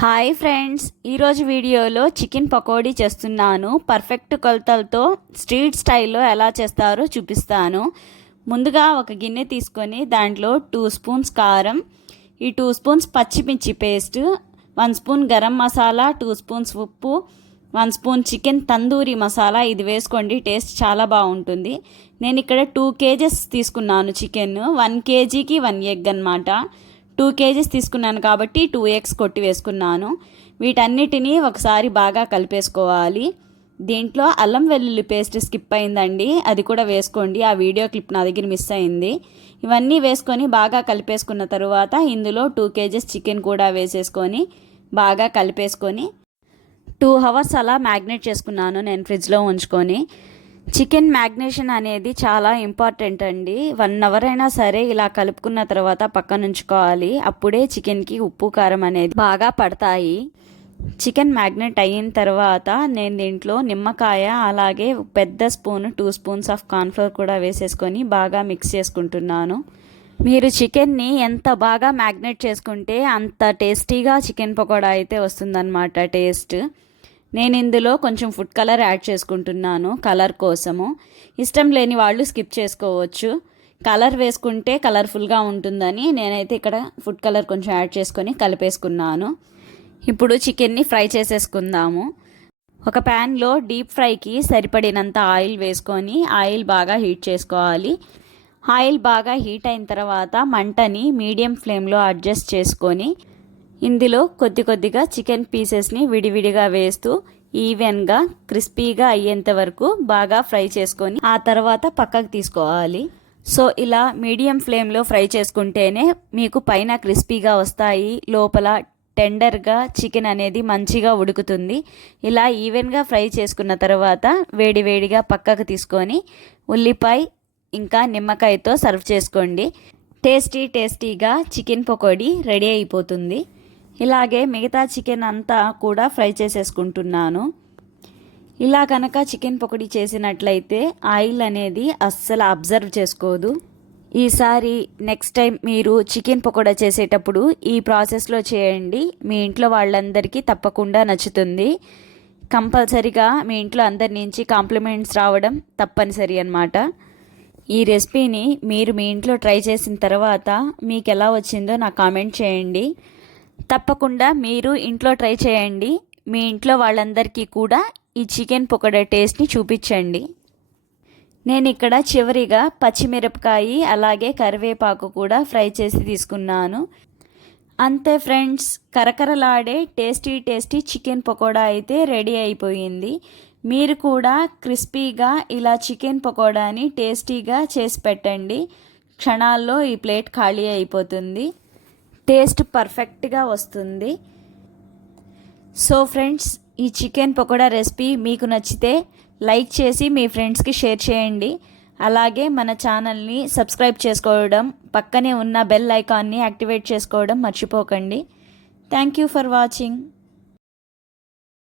Hi friends, ఈరోజు వీడియోలో chicken pakodi చేస్తున్నాను. పర్ఫెక్ట్ కొలతలతో స్ట్రీట్ స్టైల్లో ఎలా చేస్తారో చూపిస్తాను. ముందుగా ఒక గిన్నె తీసుకొని దాంట్లో 2 స్పూన్స్ కారం, ఈ 2 స్పూన్స్ పచ్చిమిర్చి paste, 1 spoon garam masala, 2 spoons ఉప్పు, 1 స్పూన్ చికెన్ తందూరి మసాలా. ఇది వేసుకోండి, టేస్ట్ చాలా బాగుంటుంది. నేను ఇక్కడ 2 కేజెస్ తీసుకున్నాను చికెన్. 1 కేజీకి 1 ఎగ్ అన్నమాట. 2 కేజీస్ తీసుకున్నాను కాబట్టి 2 ఎగ్స్ కొట్టి వేసుకున్నాను. వీటన్నిటినీ ఒకసారి బాగా కలిపేసుకోవాలి. దీంట్లో అల్లం వెల్లుల్లి పేస్ట్ స్కిప్ అయిందండి, అది కూడా వేసుకోండి. ఆ వీడియో క్లిప్ నా దగ్గర మిస్ అయింది. ఇవన్నీ వేసుకొని బాగా కలిపేసుకున్న తర్వాత ఇందులో 2 కేజీస్ చికెన్ కూడా వేసేసుకొని బాగా కలిపేసుకొని 2 అవర్స్ అలా మ్యాగ్నేట్ చేసుకున్నాను నేను ఫ్రిడ్జ్లో ఉంచుకొని. చికెన్ మ్యాగ్నేషన్ అనేది చాలా ఇంపార్టెంట్ అండి. 1 అవర్ అయినా సరే ఇలా కలుపుకున్న తర్వాత పక్కన ఉంచుకోవాలి. అప్పుడే చికెన్కి ఉప్పు కారం అనేది బాగా పడతాయి. చికెన్ మ్యాగ్నేట్ అయిన తర్వాత నేను దీంట్లో నిమ్మకాయ, అలాగే పెద్ద స్పూన్ 2 స్పూన్స్ ఆఫ్ కార్న్ఫ్లోర్ కూడా వేసేసుకొని బాగా మిక్స్ చేసుకుంటున్నాను. మీరు చికెన్ని ఎంత బాగా మ్యాగ్నేట్ చేసుకుంటే అంత టేస్టీగా చికెన్ పకోడా అయితే వస్తుందన్నమాట టేస్ట్. నేను ఇందులో కొంచెం ఫుడ్ కలర్ యాడ్ చేసుకుంటున్నాను, కలర్ కోసము. ఇష్టం లేని వాళ్ళు స్కిప్ చేసుకోవచ్చు. కలర్ వేసుకుంటే కలర్ఫుల్గా ఉంటుందని నేనైతే ఇక్కడ ఫుడ్ కలర్ కొంచెం యాడ్ చేసుకొని కలిపేసుకున్నాను. ఇప్పుడు చికెన్ని ఫ్రై చేసేసుకుందాము. ఒక ప్యాన్లో డీప్ ఫ్రైకి సరిపడినంత ఆయిల్ వేసుకొని ఆయిల్ బాగా హీట్ చేసుకోవాలి. ఆయిల్ బాగా హీట్ అయిన తర్వాత మంటని మీడియం ఫ్లేమ్లో అడ్జస్ట్ చేసుకొని ఇందులో కొద్ది కొద్దిగా చికెన్ పీసెస్ని విడివిడిగా వేస్తూ ఈవెన్గా క్రిస్పీగా అయ్యేంత వరకు బాగా ఫ్రై చేసుకొని ఆ తర్వాత పక్కకు తీసుకోవాలి. సో ఇలా మీడియం ఫ్లేమ్లో ఫ్రై చేసుకుంటేనే మీకు పైన క్రిస్పీగా వస్తాయి, లోపల టెండర్గా చికెన్ అనేది మంచిగా ఉడుకుతుంది. ఇలా ఈవెన్గా ఫ్రై చేసుకున్న తర్వాత వేడివేడిగా పక్కకు తీసుకొని ఉల్లిపాయ ఇంకా నిమ్మకాయతో సర్వ్ చేసుకోండి. టేస్టీగా చికెన్ పకోడీ రెడీ అయిపోతుంది. ఇలాగే మిగతా చికెన్ అంతా కూడా ఫ్రై చేసేసుకుంటున్నాను. ఇలా కనుక చికెన్ పకోడీ చేసినట్లయితే ఆయిల్ అనేది అస్సలు అబ్జర్వ్ చేసుకోదు. ఈసారి నెక్స్ట్ టైం మీరు చికెన్ పకోడా చేసేటప్పుడు ఈ ప్రాసెస్లో చేయండి. మీ ఇంట్లో వాళ్ళందరికీ తప్పకుండా నచ్చుతుంది. కంపల్సరిగా మీ ఇంట్లో అందరి నుంచి కాంప్లిమెంట్స్ రావడం తప్పనిసరి అన్నమాట. ఈ రెసిపీని మీరు మీ ఇంట్లో ట్రై చేసిన తర్వాత మీకు ఎలా వచ్చిందో నాకు కామెంట్ చేయండి. తప్పకుండా మీరు ఇంట్లో ట్రై చేయండి. మీ ఇంట్లో వాళ్ళందరికీ కూడా ఈ చికెన్ పకోడా టేస్ట్ని చూపించండి. నేను ఇక్కడ చివరిగా పచ్చిమిరపకాయ అలాగే కరివేపాకు కూడా ఫ్రై చేసి తీసుకున్నాను. అంతే ఫ్రెండ్స్, కరకరలాడే టేస్టీ చికెన్ పకోడా అయితే రెడీ అయిపోయింది. మీరు కూడా క్రిస్పీగా ఇలా చికెన్ పకోడాని టేస్టీగా చేసి పెట్టండి. క్షణాల్లో ఈ ప్లేట్ ఖాళీ అయిపోతుంది. టేస్ట్ పర్ఫెక్ట్గా వస్తుంది. సో ఫ్రెండ్స్, ఈ చికెన్ పకోడా రెసిపీ మీకు నచ్చితే లైక్ చేసి మీ ఫ్రెండ్స్కి షేర్ చేయండి. అలాగే మన ఛానల్ని సబ్స్క్రైబ్ చేసుకోవడం, పక్కనే ఉన్న బెల్ ఐకాన్ని యాక్టివేట్ చేసుకోవడం మర్చిపోకండి. Thank you for watching.